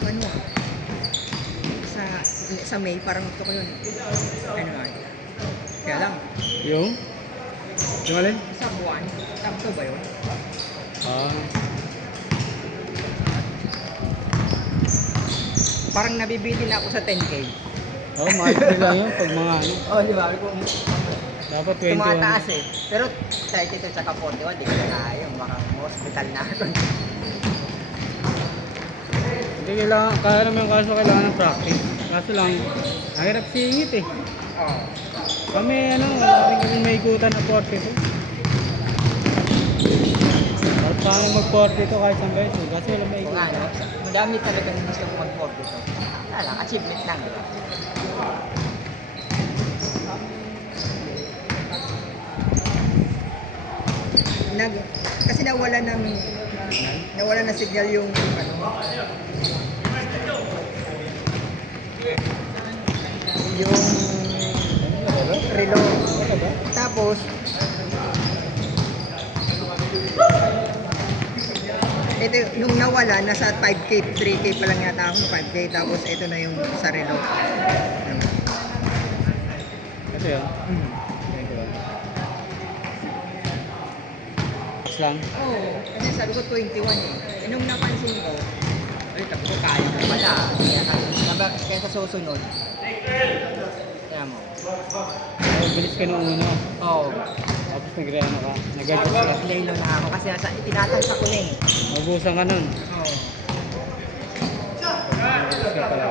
ano sa sa May parang gusto ko yun. Ano kaya lang, Yung alin? sa buwan, sakto ba yun? Ah, Parang nabibili na ako sa 10K. mahal lang yun pag mga ano. Oh, di ba? Kung Dapat 21. tumataas eh. Pero 32 tsaka 41, di ko na kaya. Baka hospital na ako. Hindi kailangan, kaya naman yung kaso kailangan ng practice. Kaso lang, mahirap singit eh. Oo. Kami wala rin kami maikutan na 42. Kahit paano mag-42 kahit saan beses. Kasi wala Kung maikutan. ano, madami talaga yung gusto kong mag-40 to. Wala lang, achievement lang, di ba? Kasi nawala ng signal yung ano, yung relo. Tapos ito nung nawala nasa 5K, 3K pa lang yata ako, 5K, tapos ito na yung sa relo. Ito yun. Ito ba? Lang. Oo, kasi sabi ko 21 eh. Nung napansin ko, ay sabi ko kaya na pala. Kaya sa susunod. Kaya mo. Bilis ka nung una. Oo. Tapos nag-reano ka. Nag-adjust ka. Nag-laylo na ako kasi tinatansa ko na eh. Mabusan ka nun. Oo. Nag-adjust ka pala.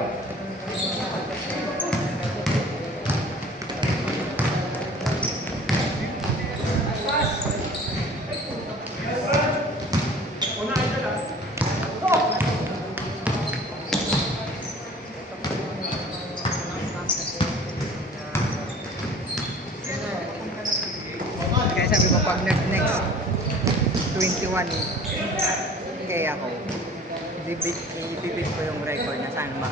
Kaya sabi ko pag next 21 eh, kaya ako bibig ko yung record na saan 2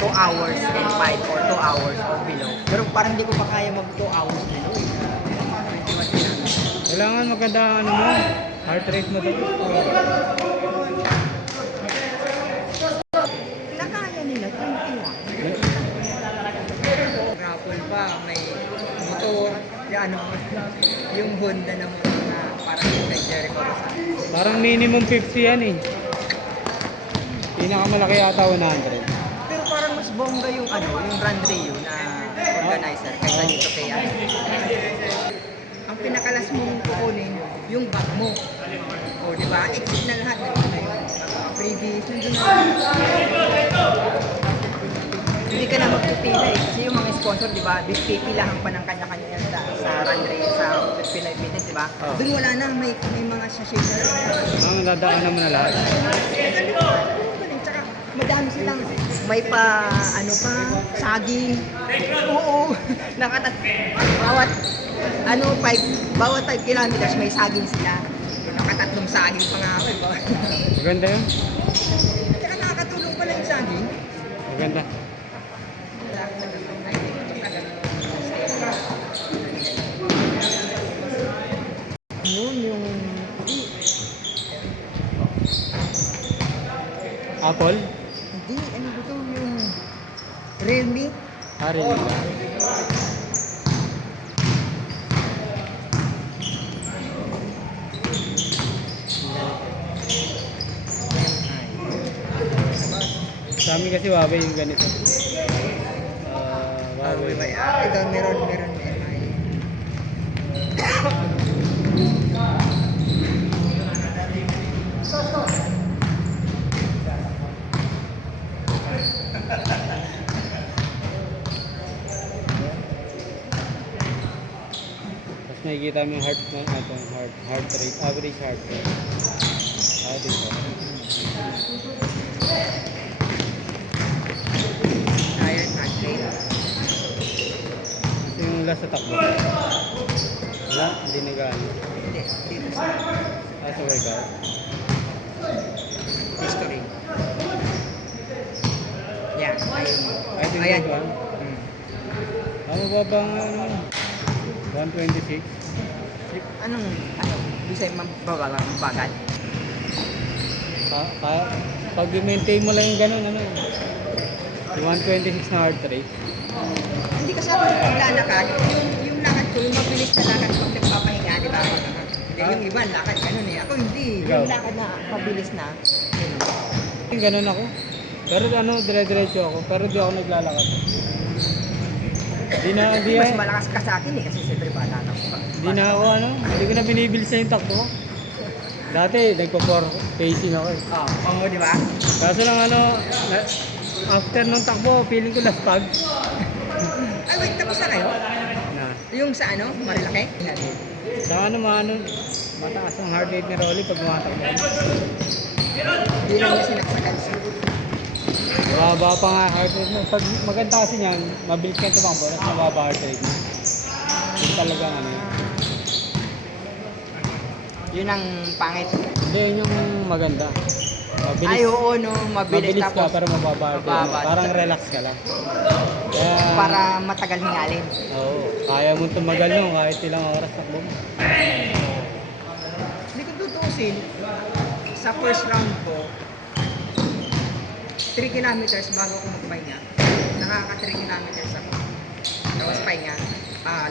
hours and 5 or 2 hours or below. Pero parang hindi ko pa kaya mag 2 hours below eh. 21 na. Kailangan maganda mo. Heart rate mo to. Nakaya nila 21. Grapple pa, may motor, yung Honda na motor na parang yung Jericho sa. Parang minimum 50 yan eh. Pinakamalaki yata 100. Pero parang mas bongga yung yung Run Rio na organizer kaysa dito kay ano. Ang pinakalas mong kukunin, yung bag mo. O, di ba? Exit na lahat. Nandun na yung freebies. Nandun na hindi ka na magpipila eh. Kasi yung mga sponsor, di ba? Pipilahan pa ng kanya-kanya yan sa Run Rio, sa Pinoy Fitness, di ba? Oh. Doon wala na. May mga sachet na rin. Ang dadaan naman na lahat. Tsaka madami silang may pa saging. Oo. Bawat 5 kilometers may saging sila. Nakatatlong saging pa nga ako. Maganda yun. Tsaka nakakatulong pala yung saging. Maganda. Yun yung Apple? hindi, ano ba ito yung Realme. Rin nila. Sa amin kasi Huawei yung ganito. Huawei. Ito meron MI. Tapos nakikita mo yung heart rate, average heart rate. Dito. Iron Man Trade. Ito yung last sa takbo. Wala, hindi nag-ano. Hindi, dito sa Sa workout. history. Yan, ayun. Ito yung Ayan. ginagawa. Mababa nga 126. Anong, Bisay mabagal? Kaya pag i-maintain mo lang yung ganun, ano, yung 126 na heart rate. Hindi kasi ako naglalakad. Yung lakad ko, yung mabilis na lakad pag nagpapahinga, di ba? Yung iba, lakad ganun eh. Ako hindi. Ikaw? Yung lakad na mabilis na. Yun. Yung ganun ako. Pero ano, dire-diretso ako. Pero di ako naglalakad. Di Mas malakas ka sa akin eh, kasi siyempre bata na ako. Di na ako ano, hindi ko na binibilis na yung takbo ko. Dati, nagpo-4 pacing ako eh. Oo, di ba? Kaso lang ano, after nung takbo, feeling ko lastag. Ay, wait, tapos na kayo? Na. Yung sa ano, Marilaki? Sa ano, mataas ang heart rate ni Rolly pag tumatakbo. Hindi lang niya sinaksakan siya. Mababa pa nga heart rate mo. Pag maganda kasi niyan, mabilis ka tumakbo, at mababa heart rate mo. Yun talagang ano yun. Yun ang pangit. Hindi, yun yung maganda. Mabilis. Ay, oo, no. Mabilis, Mabilis ka tapos pero mababa heart rate mo. mababa. Parang relax ka lang. Kaya, para matagal hingalin. oo, kaya mo tumagal no, kahit ilang oras takbo mo. Hindi ko tutusin. Sa first round ko, 3 kilometers bago ako magpahinga. Nakaka 3 kilometers ako. Tapos pahinga,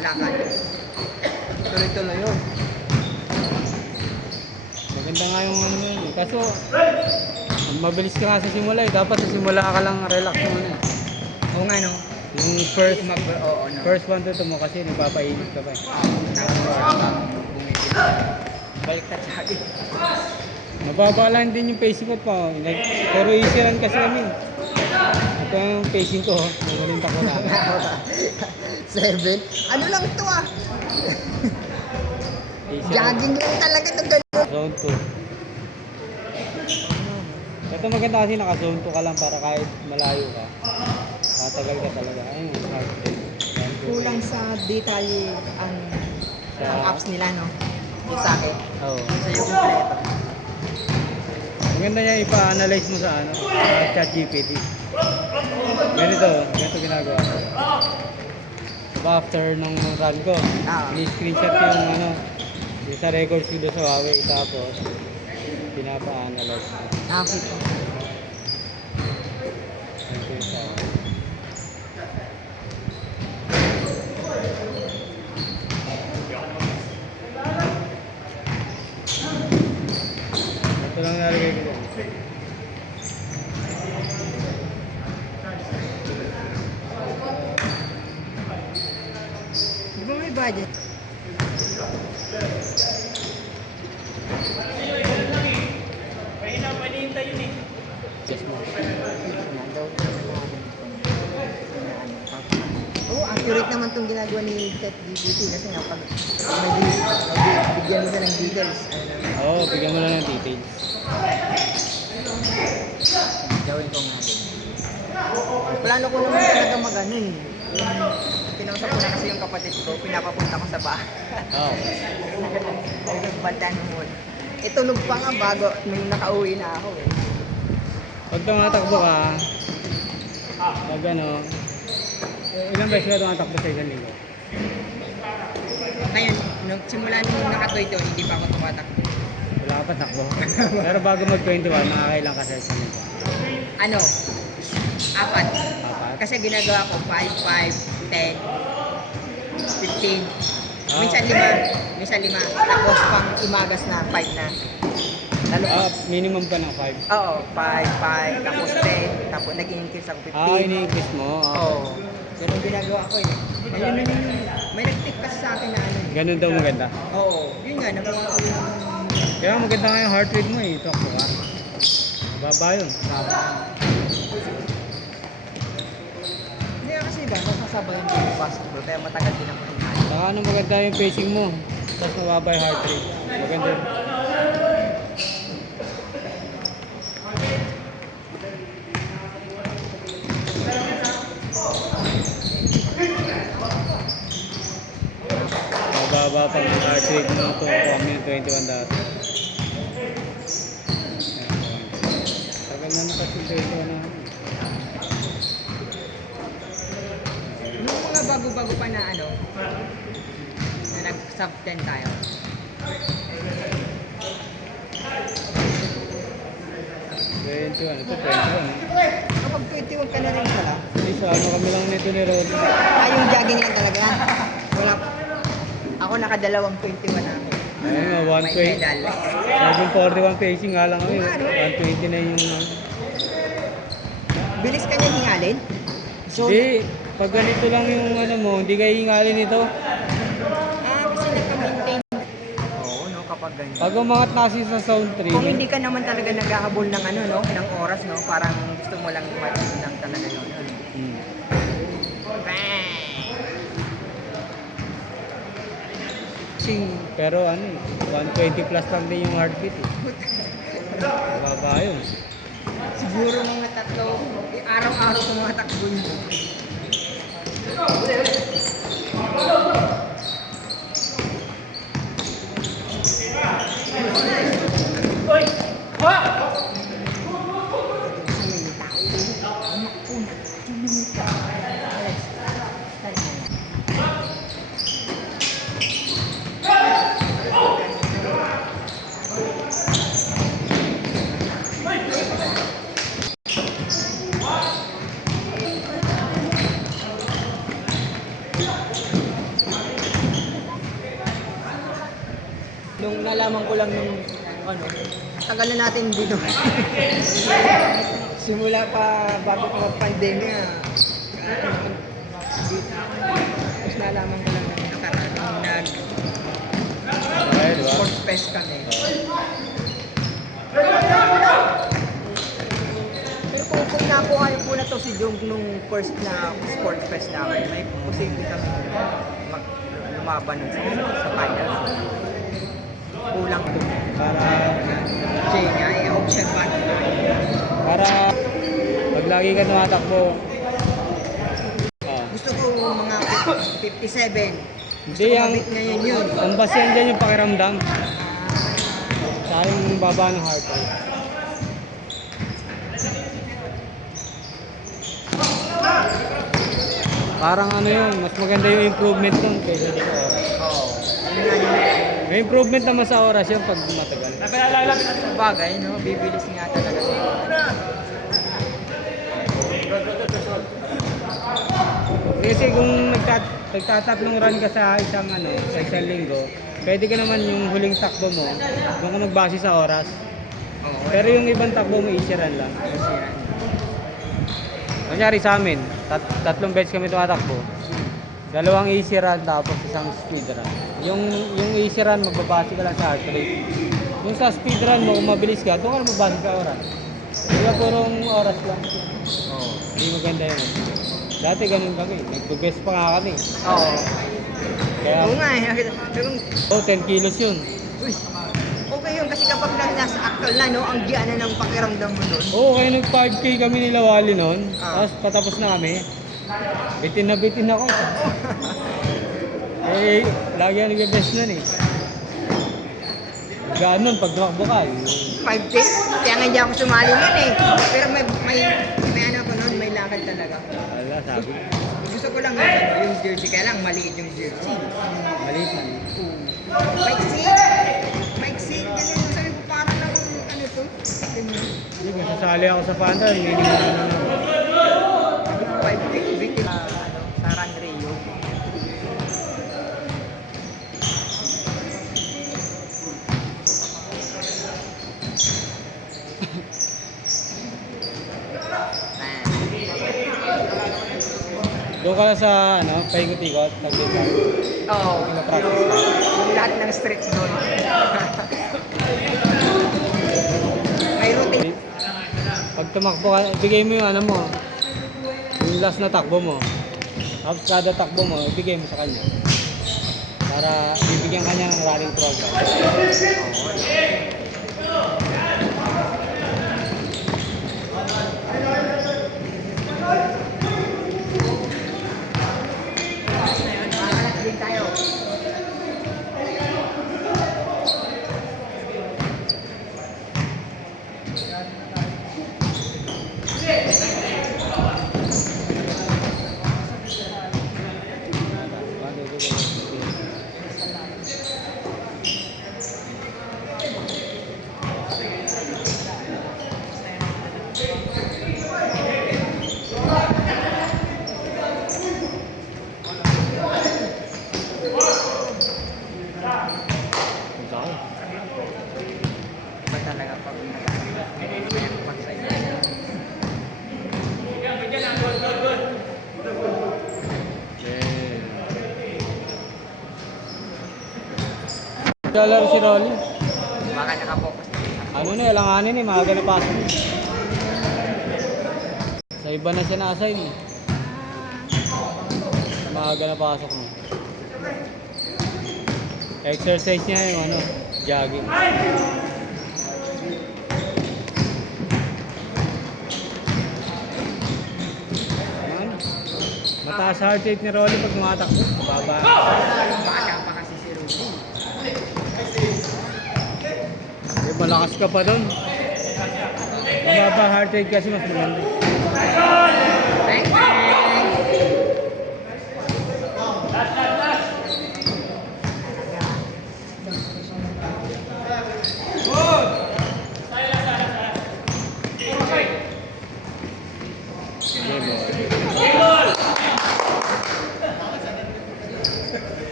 lakad. Tuloy-tuloy yun. Maganda nga yung ano yun eh. Kaso, mabilis ka nga sa simula eh. Dapat sa simula ka lang relax mo na eh. Oo nga, no? Yung first, Oo, no? first 1 to 2 mo kasi nagpapainit ka pa eh. Baliktad sa akin. Mababa lang din yung pacing ko pa. Pero easy run kasi kami. Ito yung pacing ko. Nagalinta ko na. 7? Ano lang to ah? Easy run. Jogging lang talaga ng gano'n. Zone 2. Ito maganda kasi naka-zone 2 ka lang para kahit malayo ka. Matagal ka talaga. Ayun, hard rate. Kulang sa detalye ang apps nila, no? Yung sa akin. Oo. Sa yung kompleto. Maganda niya ipa-analyze mo sa ano, sa ChatGPT. Ganito ginagawa ko. Diba after nung run ko, ni-screenshot yung ano, yung sa records ko doon sa Huawei, tapos pinapa-analyze ko. Okay. Ito yung sa ito lang nalagay ko doon. Di ba may budget? Yes mo. Oo, accurate naman itong ginagawa ni ChatGPT kasi nga pag bigyan mo siya ng details, ano naman, Oo, bigyan mo lang ng details. gawin ko nga din. Plano ko naman talaga mag-ano eh. Kinausap ko na kasi yung kapatid ko, pinapapunta ko sa bahay. Oo. Nagbandan mo. Tunog pa nga bago nung nakauwi na ako eh. Pag tumatakbo ka, pag ano, ilang beses ka tumatakbo sa isang linggo? Ngayon, nung simula nung nakatoy doon, hindi pa ako tumatakbo. Wala ka pa takbo. Pero bago mag-21, nakakailang ka sa isang linggo. Ano? 4. Apat? Kasi ginagawa ko 5, 5, 10, 15. Ah. Minsan 5. Minsan 5. Tapos pang imagas na 5 na. Lalo Minimum ka ng 5. Oo, 5, 5, tapos 10, tapos nag-increase ako 15. Ini-increase mo. Oo. Ganun ginagawa ko eh. Ayun na yun. May nag-tip kasi sa akin na ano. Ganun daw maganda. Oo. Yun nga, nakuha ko yung... Kaya maganda nga yung heart rate mo eh. Takbo ka. Baba yun. Hindi kasi ba, masasabayan ko yung basketball, kaya matagal din ako hinahal. Saka ano maganda yung pacing mo. Tapos mababa yung heart rate. Maganda yun. Mababa pa yung heart rate mo ito. Kami yung 21 dati. Tagal na kasi 21 na. Yung mga bago-bago pa na ano, na nag-sub 10 tayo. 21. Ito 21. Kapag 21 ka na rin pala. Hindi sa ano kami lang nito ni Rod. Yung jogging lang talaga. Wala. Ako nakadalawang 21 na ako. Ayun nga, May 120. medal. 741 pacing nga lang kami. 120 na yung... Bilis ka niya hingalin? So, Hindi, pag ganito lang yung ano mo, hindi kayo hingalin ito. kasi nagka-maintain. Oo, no, kapag ganyan. Pag umangat na kasi sa zone 3, Kung hindi ka naman talaga naghahabol ng ano, no, ng oras, no, parang gusto mo lang mag-in lang talaga yun. Ano. Bang! Ching! pero ano eh, 120 plus lang din yung heartbeat eh. Baba yun. Siguro mga tatlo, araw-araw sa mga takbo nyo. Nung nalaman ko lang nung ano, tagal na natin dito. Simula pa bago pa pandemya. Tapos nalaman ko lang na nakaraan nag Okay, di ba? sports fest kami. Pero kung nakuha po na to si Jong nung first na sports fest namin, may posible kami lumaban sa finals. Kulang to. Para, Jay nga, i-option ba? para pag lagi ka tumatakbo, Gusto ko mga 57. hindi yung, Mabit ngayon yun. ang basihan dyan yung pakiramdam. Sa yung baba ng heart rate. Parang ano yun, mas maganda yung improvement nun kaysa dito oras. Oo. Yun nga yun. May improvement naman sa oras yun pag matagal. Sa bagay, no? Bibilis nga talaga siya. Kasi kung nagtatatlong run ka sa isang ano, sa isang linggo, pwede ka naman yung huling takbo mo, doon ka magbase sa oras. Oo. Pero yung ibang takbo mo, easy run lang. Kasi yan. Kunyari sa amin, tatlong beses kami tumatakbo. Dalawang easy run tapos isang speed run. Yung easy run, magbabase ka lang sa heart rate. Yung sa speed run mo, kung mabilis ka, doon ka lang magbase sa oras. Di ba purong oras lang? Oo. Hindi maganda yun. Dati ganun kami, nagbe-best pa nga kami. Oo. Kaya, Oo nga eh. Pero, 10 kilos yun. uy, okay yun kasi kapag nasa actual na, no, ang giana ng pakiramdam mo nun. Oo, kaya nag 5K kami nila Wally noon. Ah. Tapos patapos na kami. Bitin na bitin ako. Eh, lagi ang nagbe-best nun eh. Ganun, pag tumakbo ka. 5K? Kaya nga hindi ako sumali nun eh. Pero may ano ko nun, may lakad talaga. Wala, sabi. Gusto ko lang yung, ano, yung jersey, kaya lang maliit yung jersey. Maliit na. Maiksi! Maiksi! Ganun, sabi ko parang lang, ano to? Ganun. Hindi, kung sasali ako sa Panda, hindi naman ano. 5K, bitin sa Run Rio. Doon ka lang sa, ano, paikot-ikot, tag-ikot. Oo, Pinapractice ka. yung lahat ng street doon. May routine. Pag tumakbo ka, bigay mo yung ano mo, yung last na takbo mo. Tapos kada takbo mo, ibigay mo sa kanya. Para bibigyan kanya ng running program. Makakalat din tayo. Lalaro si Rolly. Baka nakapokus. Ano na, alanganin eh, maaga na pasok. Sa iba na siya na-assign eh. Maaga na pasok niya. Exercise niya yung ano, jogging. Ayan. Mataas heart rate ni Rolly pag tumatakbo. Baba. Baka pa kasi si Ruby. Eh, malakas ka pa doon. Mababa heart rate kasi mas maganda. Thank you.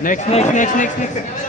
Next.